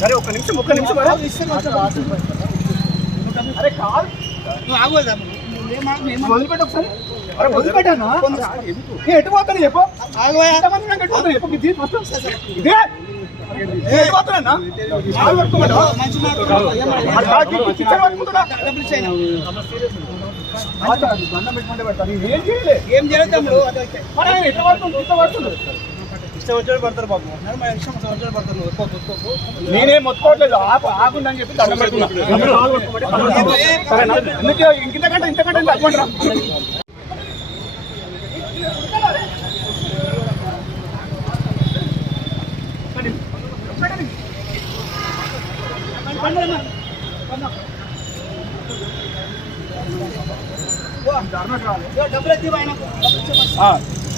సరే ఒక్క నిమిషం అరే కాదు నువ్వు ఆగోదా వదిలిపెట్టు ఒకసారి. అరే వదిలిపెట్టాను ఎటు పోతాను చెప్పు. చెప్పు ఇదే ఎటు పోతున్నా దండం పెట్టుకుంటే పెడతాను. ఏం చేయలేదు, ఏం చేయలేదు తమ్ముడు. ఎట్లా పడుతుంది ఇట్లా పడుతుంది. ఇష్టం వచ్చాడు పడతారు బాబు, ఇష్టం వచ్చాడు పడతారు. నేనేం మొత్తుకోవట్లేదు, ఆగుందని చెప్పి దండం పెడుతున్నా. ఇంతకంటే అడ్వాంటరా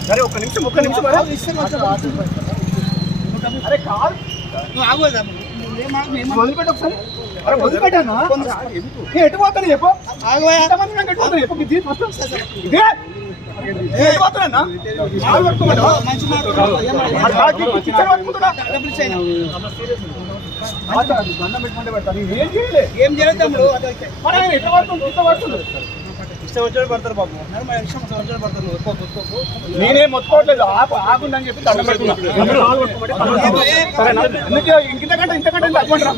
సరే ఒక్క నిమిషం అరే కాదు నువ్వు ఆగోదా వదిలిపెట్టు ఒకసారి. అరే వదిలిపెట్టాను ఎటు పోతాను చెప్పు. చెప్పు ఇదే ఎటు పోతున్నా దండం పెట్టుకుంటే పెడతాను. ఏం చేయలేదు, ఏం చేయలేదు తమ్ముడు. ఎట్లా పడుతుంది ఇట్లా పడుతుంది. ఇష్టం వచ్చాడు పడతారు బాబు, ఇష్టం వచ్చాడు పడతారు. నేనేం మొత్తుకోవట్లేదు, ఆగుందని చెప్పి దండం పెడుతున్నా. ఇంతకంటే అడ్వాంటరా